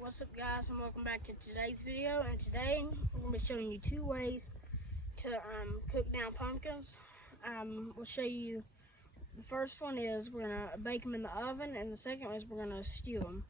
What's up, guys, and welcome back to today's video. And today I'm going to be showing you two ways to cook down pumpkins. We'll show you, the first one is we're going to bake them in the oven, and the second one is we're going to stew them.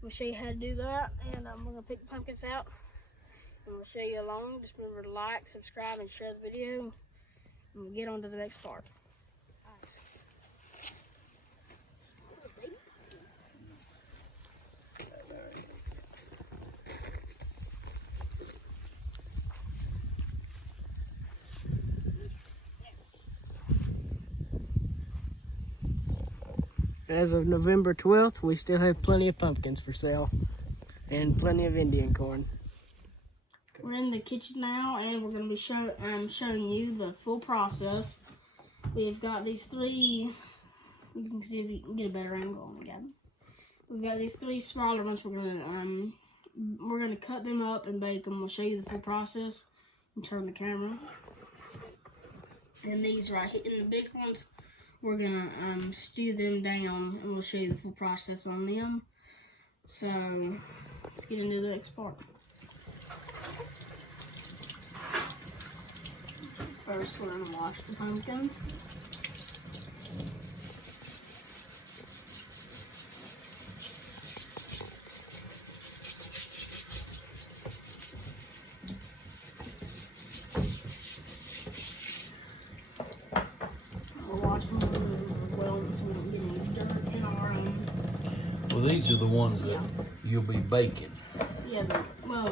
We'll show you how to do that, and we're going to pick the pumpkins out, and we'll show you along. Just remember to like, subscribe, and share the video, and we'll get on to the next part. As of November 12th, we still have plenty of pumpkins for sale and plenty of Indian corn. We're in the kitchen now, and we're going to be showing you the full process. We've got these three, you can see if you can get a better angle on it again. We've got these three smaller ones. We're gonna cut them up and bake them. We'll show you the full process and turn the camera. And these right here, and the big ones, we're gonna stew them down, and we'll show you the full process on them. So let's get into the next part. First, we're gonna wash the pumpkins. Well, these are the ones that you'll be baking. Yeah, no.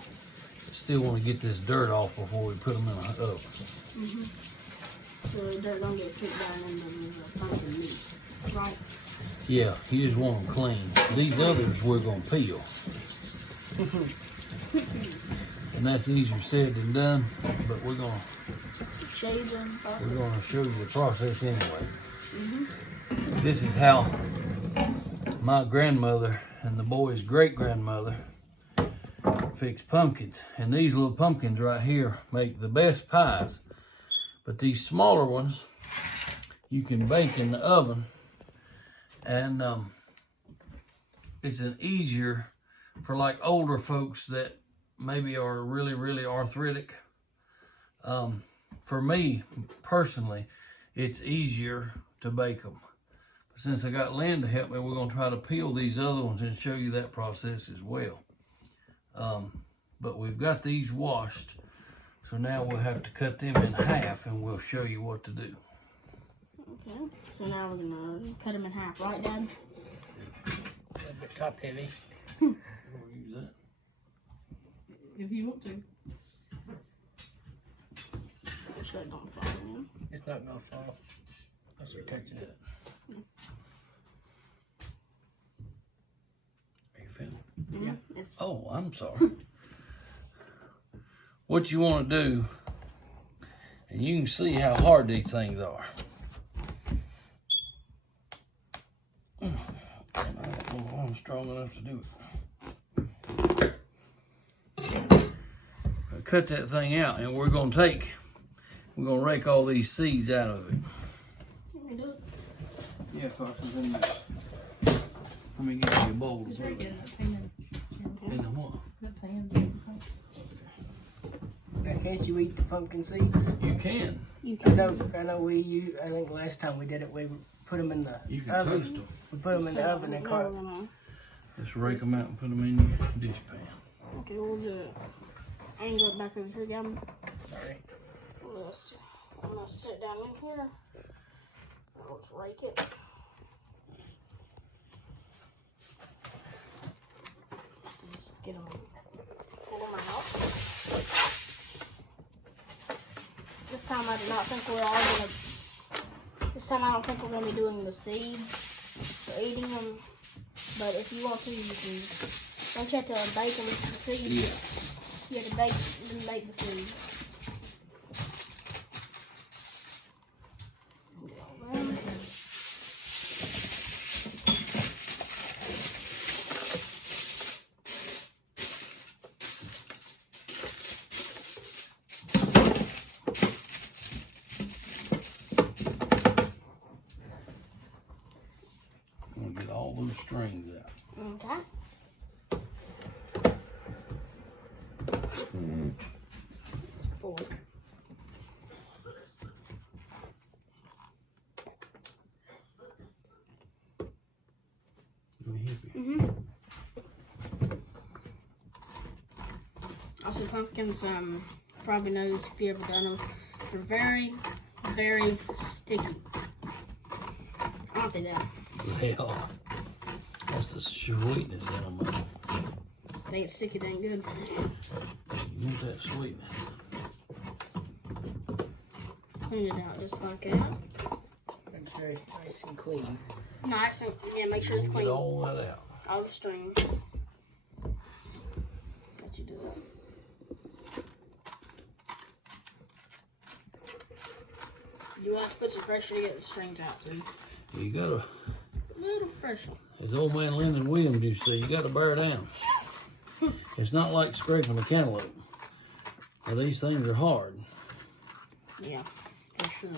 Still want to get this dirt off before we put them in the oven. So the dirt don't get kicked down into the pumpkin meat, right? Yeah, you just want them clean. These others we're going to peel. And that's easier said than done, but we're going to show you the process anyway. This is how my grandmother and the boy's great-grandmother fixed pumpkins. And these little pumpkins right here make the best pies. But these smaller ones, you can bake in the oven. And it's an easier for like older folks that maybe are really, really arthritic. For me, personally, it's easier to bake them. But since I got Lynn to help me, we're going to try to peel these other ones and show you that process as well. But we've got these washed, so now we'll have to cut them in half, and we'll show you what to do. Okay, so now we're going to cut them in half, right, Dad? A little bit top heavy. We'll use that. If you want to. So it don't fall in. It's not going to fall unless you're touching it. Are you feeling? Yeah. Oh, I'm sorry. What you want to do, and you can see how hard these things are. And I don't know if I'm strong enough to do it. Cut that thing out, and we're going to rake all these seeds out of it. Can we do it? Yeah, Carson, let me get you a bowl. It's very good in the pan. In the what? The pan. Now, can't you eat the pumpkin seeds? You can. You I can. know I think last time we did it, we put them in the You can oven. toast them. We put them in the oven and cut. Just rake them out and put them in your dish pan. Okay, we'll do it. Angle it back over here, Gavin. Sorry. I'm gonna sit down in here. Let's rake it. Just get them out. This time I do not think we're all gonna. This time I don't think we're gonna be doing the seeds for eating them. But if you want to, you can. Don't you have to bake them with the seeds? Yeah. You have to bake the seeds. I'm gonna get all those strings out. Okay. frosted pumpkins, probably know this if you ever done them. They're very, very sticky. Aren't they, Dad? They are. That's the sweetness in them, man. They ain't sticky, they ain't good. You want that sweetness. Clean it out just like that. It's very nice and clean. Nice, and yeah, make sure it's Get clean. all that out. All the string. Let you do it. You have to put some pressure to get the strings out, so You gotta, a little pressure. as old man Lyndon Williams used to say, you gotta bear down. It's not like scraping a cantaloupe. Now, these things are hard. Yeah, for sure.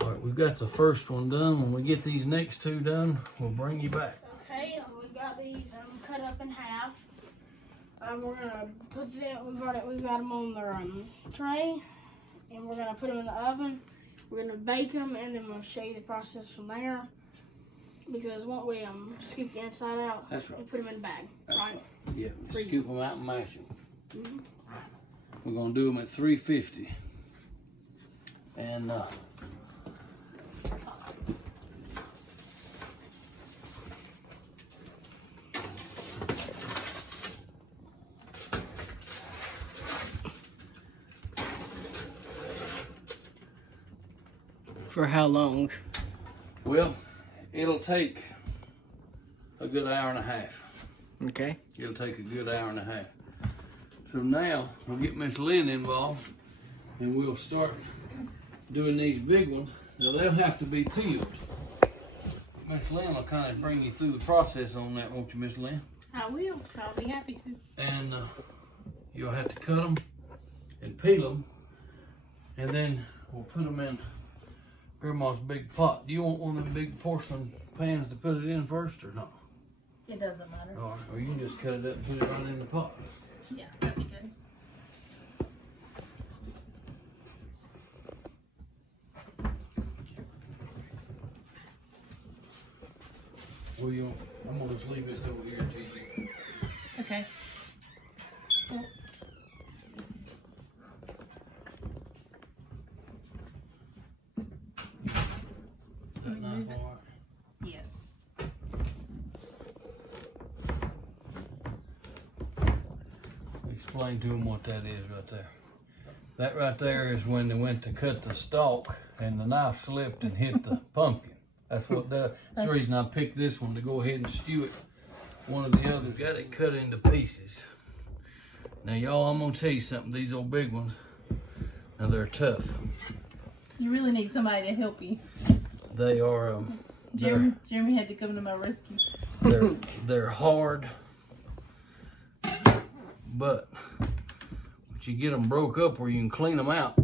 All right, we've got the first one done. When we get these next two done, we'll bring you back. Okay, we've got these cut up in half. We're gonna put them. We've got them on their tray, and we're gonna put them in the oven. We're gonna bake them, and then we'll show you the process from there. Because won't we scoop the inside out? That's right. And put them in the bag, That's right? Yeah, Freeze scoop them out and mash them. Mhm. We're gonna do them at 350. And For how long? well, it'll take a good hour and a half. Okay. It'll take a good hour and a half. So now we'll get Miss Lynn involved, and we'll start doing these big ones. Now they'll have to be peeled. Miss Lynn will kind of bring you through the process on that, won't you, Miss Lynn? I will. I'll be happy to. And you'll have to cut them and peel them, and then we'll put them in Grandma's big pot. Do you want one of them big porcelain pans to put it in first or not? It doesn't matter. All right, or you can just cut it up and put it right in the pot. Yeah, that'd be good. Well, I'm gonna just leave this over here to you. Okay. That knife all right? Yes. Explain to them what that is right there. That right there is when they went to cut the stalk and the knife slipped and hit the pumpkin. That's what that's the reason I picked this one, to go ahead and stew it. One of the others got it cut into pieces. Now y'all, I'm gonna tell you something. These old big ones, now they're tough. You really need somebody to help you. They are Jeremy had to come to my rescue. they're hard, but once you get them broke up where you can clean them out,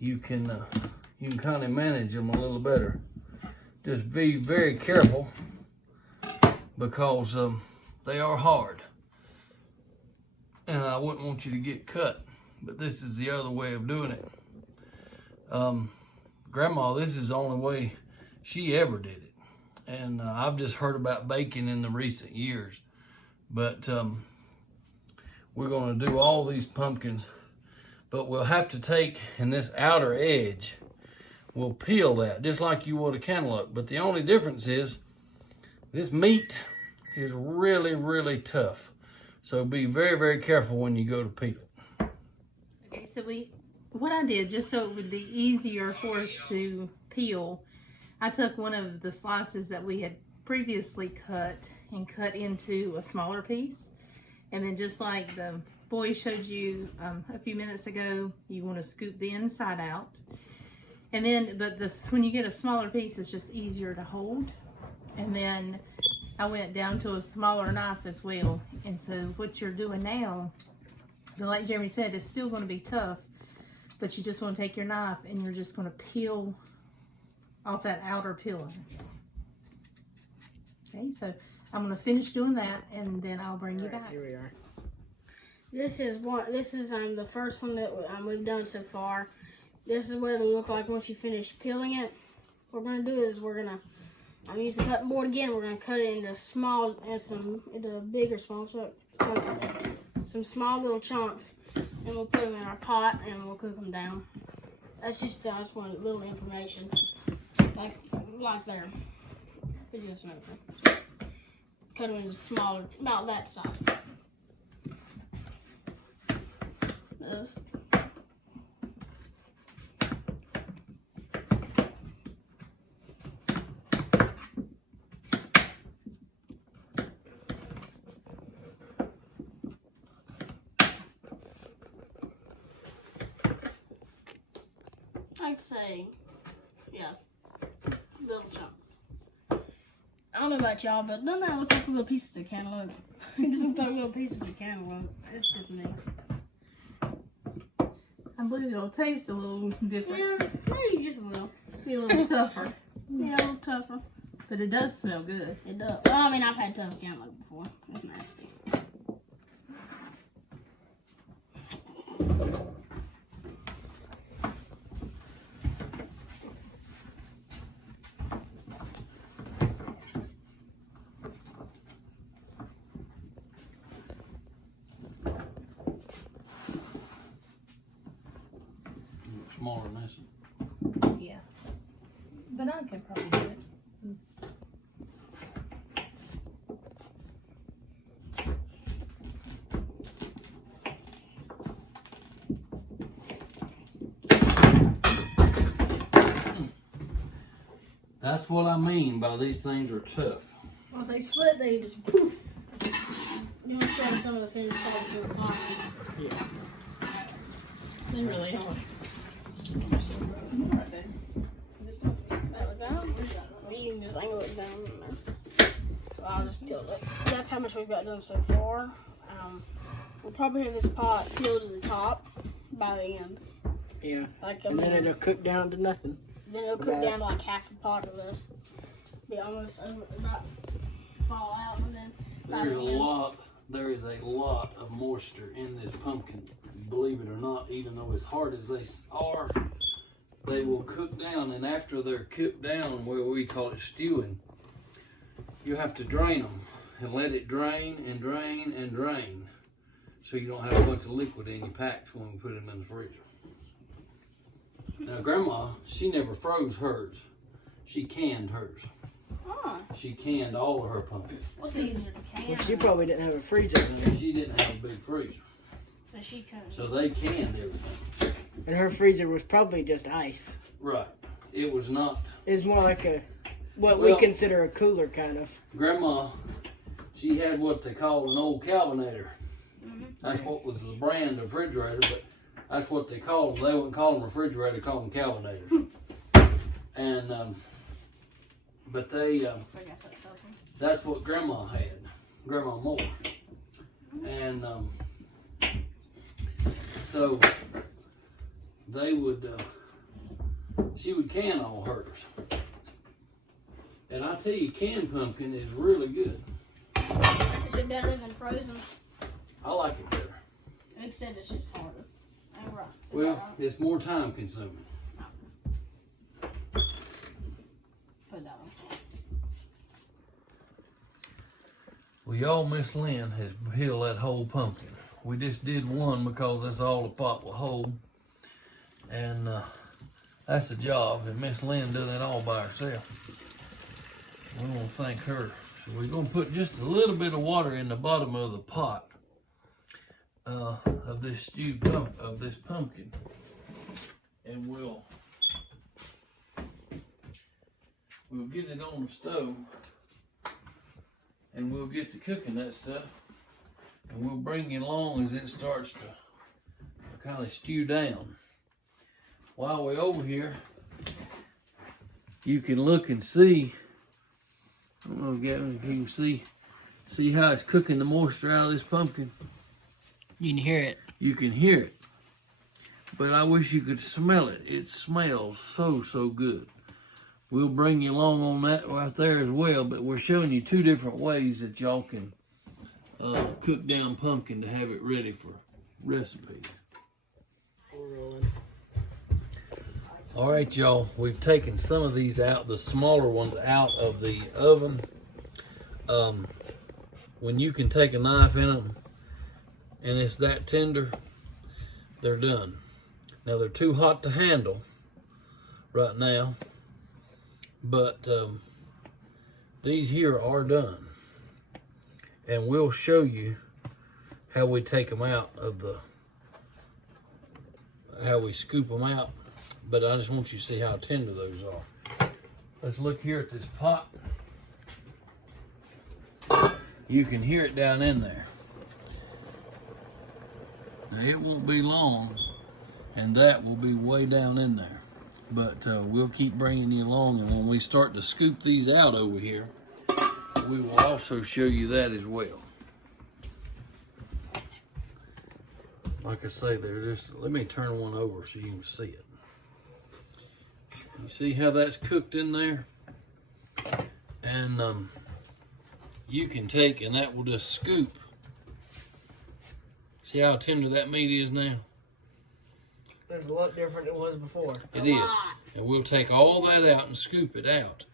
you can kind of manage them a little better. Just be very careful, because they are hard, and I wouldn't want you to get cut. But this is the other way of doing it. Grandma, this is the only way she ever did it. And I've just heard about baking in the recent years. But we're gonna do all these pumpkins, but we'll have to take, in this outer edge, we'll peel that, just like you would a cantaloupe. But the only difference is, this meat is really, really tough. So be very, very careful when you go to peel it. Okay, so what I did, just so it would be easier for us to peel, I took one of the slices that we had previously cut and cut into a smaller piece. And then just like the boy showed you a few minutes ago, you want to scoop the inside out. And then, but when you get a smaller piece, it's just easier to hold. And then I went down to a smaller knife as well. And so what you're doing now, like Jeremy said, it's still going to be tough, but you just want to take your knife and you're just going to peel off that outer peeling. Okay, so I'm going to finish doing that, and then I'll bring you back. Here we are. This is the first one that we've done so far. This is what it'll look like once you finish peeling it. What we're gonna do is I'm using the cutting board again. We're gonna cut it into into bigger small chunks, some small little chunks, and we'll put them in our pot and we'll cook them down. That's just one little information, like there. It just cut them into smaller, about that size. This. I'd say, yeah, little chunks. I don't know about y'all, but doesn't that look like little pieces of cantaloupe? It doesn't look like little pieces of cantaloupe. It's just me. I believe it'll taste a little different. Yeah, maybe just a little. Be a little tougher. Yeah, a little tougher. But it does smell good. It does. Well, I mean, I've had tough cantaloupe before. It's nasty. Smaller than this. Yeah. But I can probably do it. That's what I mean by these things are tough. Once they split, they just poof. You want to show them some of the finished products in the pot. Yeah. They really don't. Just let it down. Or you can just angle it down in there. So I'll just tilt it. That's how much we've got done so far. We'll probably have this pot filled to the top by the end. Yeah. Like, And then it'll cook down to nothing. Then it'll cook down to like half a pot of this. Be almost about fall out, and then by the end. There is a lot of moisture in this pumpkin. Believe it or not, even though as hard as they are, they will cook down. And after they're cooked down, where we call it stewing, you have to drain them and let it drain and drain and drain, so you don't have a bunch of liquid in your packs when we put them in the freezer. Now, Grandma, she never froze hers. She canned hers. Huh. She canned all of her pumpkins. What's easier to can? Well, she probably didn't have a freezer then. She didn't have a big freezer, So she couldn't. so they canned everything. And her freezer was probably just ice. Right. It was not. It was more like what Well- we consider a cooler kind of. Grandma, she had what they call an old Calvinator. Mm-hmm. That's what was the brand of refrigerator, but that's what they called them. They wouldn't call them refrigerator, they called them Calvinators. And, but they, So I guess that's helpful. that's what Grandma had, Grandma Moore. And so they would, she would can all hers. And I tell you, canned pumpkin is really good. Is it better than frozen? I like it better. Except it's just harder. Oh, right. Is Well, that right? it's more time consuming. Put that on. Well, y'all, Miss Lynn has peeled that whole pumpkin. We just did one because that's all the pot will hold. And that's a job, and Miss Lynn done it all by herself. We want to thank her. So we're going to put just a little bit of water in the bottom of the pot of this stewed pumpkin, and we'll get it on the stove, and we'll get to cooking that stuff, and we'll bring you along as it starts to kind of stew down. While we're over here, you can look and see. I don't know, Gavin, if you can see how it's cooking the moisture out of this pumpkin. You can hear it. You can hear it, but I wish you could smell it. It smells so good. We'll bring you along on that right there as well, but we're showing you two different ways that y'all can cooked down pumpkin to have it ready for recipes. We're rolling. All right, y'all, we've taken some of these out, the smaller ones out of the oven. When you can take a knife in them and it's that tender, they're done. Now they're too hot to handle right now, but these here are done. And we'll show you how we take them out of how we scoop them out. But I just want you to see how tender those are. Let's look here at this pot. You can hear it down in there. Now it won't be long, and that will be way down in there. But we'll keep bringing you along, and when we start to scoop these out over here, we will also show you that as well. Like I say, they're just, let me turn one over so you can see it. You see how that's cooked in there? And you can take, and that will just scoop. See how tender that meat is now? It's a lot different than it was before. It is. And we'll take all that out and scoop it out.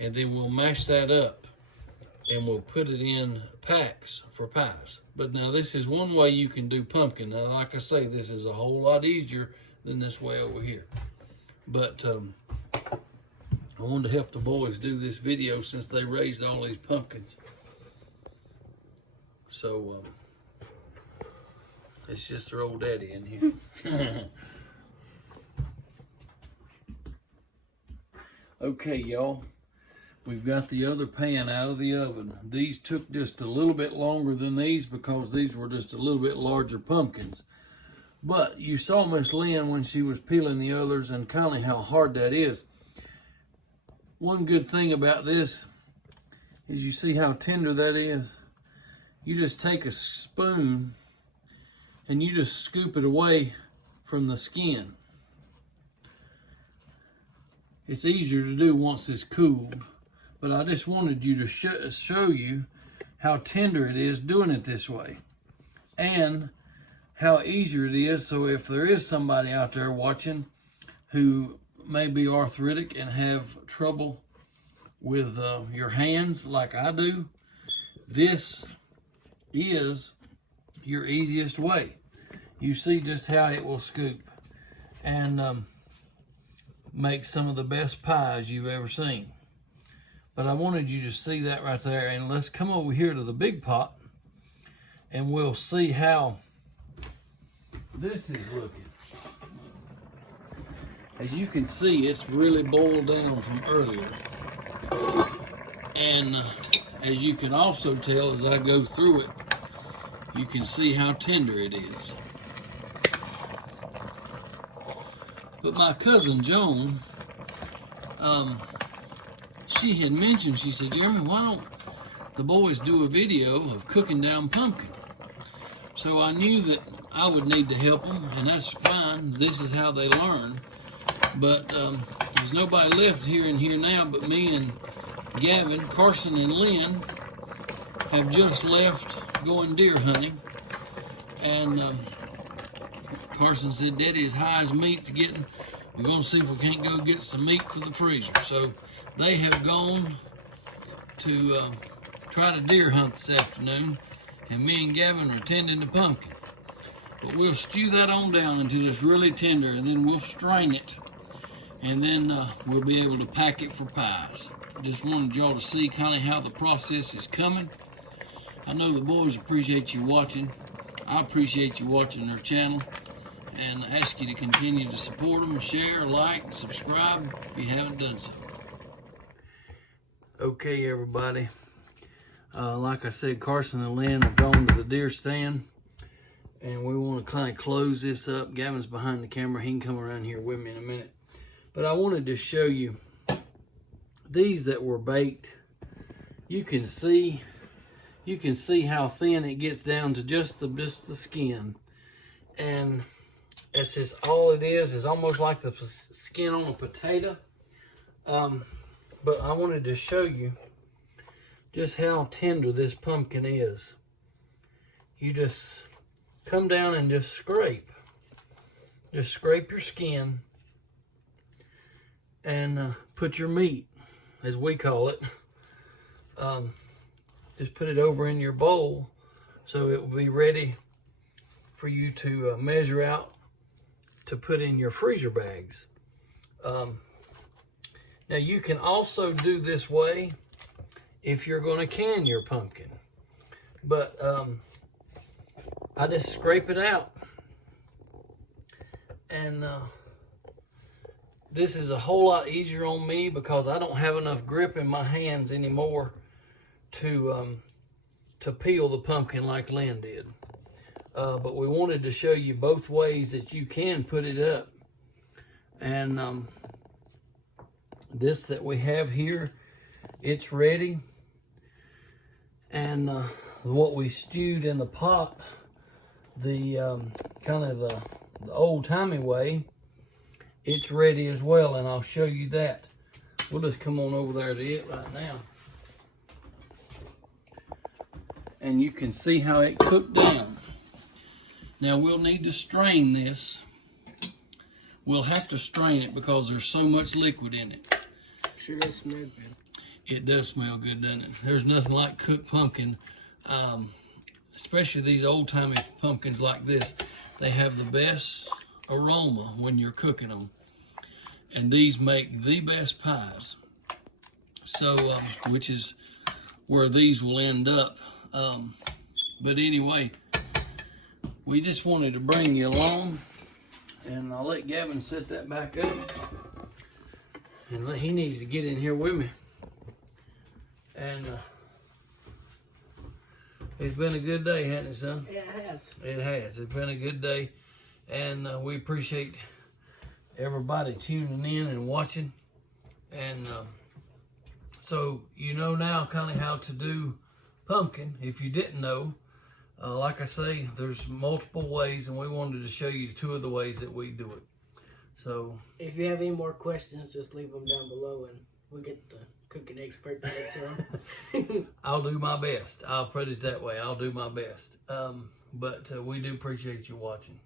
And then we'll mash that up. And we'll put it in packs for pies. But now this is one way you can do pumpkin. Now, like I say, this is a whole lot easier than this way over here. But I wanted to help the boys do this video since they raised all these pumpkins. So it's just their old daddy in here. Okay, y'all. We've got the other pan out of the oven. These took just a little bit longer than these because these were just a little bit larger pumpkins. But you saw Miss Lynn when she was peeling the others and kind of how hard that is. One good thing about this is you see how tender that is. You just take a spoon and you just scoop it away from the skin. It's easier to do once it's cooled. But I just wanted you to show you how tender it is doing it this way. And how easier it is, so if there is somebody out there watching who may be arthritic and have trouble with your hands like I do, this is your easiest way. You see just how it will scoop and make some of the best pies you've ever seen. But I wanted you to see that right there, and let's come over here to the big pot and we'll see how this is looking. As you can see, it's really boiled down from earlier. And as you can also tell as I go through it, you can see how tender it is. But my cousin Joan, she had mentioned, she said, Jeremy, why don't the boys do a video of cooking down pumpkin? So I knew that I would need to help them, and that's fine. This is how they learn. But there's nobody left here and here now but me and Gavin. Carson and Lynn have just left going deer hunting. And Carson said, Daddy, as high as meat's getting, we're going to see if we can't go get some meat for the freezer. So they have gone to try to deer hunt this afternoon, and me and Gavin are tending the pumpkin. But we'll stew that on down until it's really tender, and then we'll strain it, and then we'll be able to pack it for pies. Just wanted y'all to see kind of how the process is coming. I know the boys appreciate you watching. I appreciate you watching their channel, and ask you to continue to support them, share, like, subscribe if you haven't done so. Okay, everybody. Like I said, Carson and Lynn have gone to the deer stand, and we want to kind of close this up. Gavin's behind the camera. He can come around here with me in a minute. But I wanted to show you these that were baked. You can see how thin it gets down to just the skin, and that's just all it is almost like the skin on a potato. But I wanted to show you just how tender this pumpkin is. you just come down and just scrape. Just scrape your skin and put your meat, as we call it, just put it over in your bowl so it will be ready for you to measure out to put in your freezer bags. Now you can also do this way if you're going to can your pumpkin, but I just scrape it out, and this is a whole lot easier on me because I don't have enough grip in my hands anymore to peel the pumpkin like Lynn did. But we wanted to show you both ways that you can put it up. And this that we have here, it's ready. And what we stewed in the pot, the kind of the old-timey way, it's ready as well, and I'll show you that. We'll just come on over there to it right now. And you can see how it cooked down. Now we'll need to strain this. We'll have to strain it because there's so much liquid in it. Sure does smell good. It does smell good, doesn't it? There's nothing like cooked pumpkin, especially these old-timey pumpkins like this. They have the best aroma when you're cooking them. And these make the best pies. So, which is where these will end up. But anyway, we just wanted to bring you along, and I'll let Gavin set that back up, and he needs to get in here with me. And it's been a good day, hasn't it, son? Yeah, it has. It has. It's been a good day, and we appreciate everybody tuning in and watching. And so you know now kind of how to do pumpkin. If you didn't know, like I say, there's multiple ways, and we wanted to show you 2 of the ways that we do it. So if you have any more questions, just leave them down below, and we'll get the cooking expert to answer them. I'll do my best. I'll put it that way. I'll do my best. But we do appreciate you watching.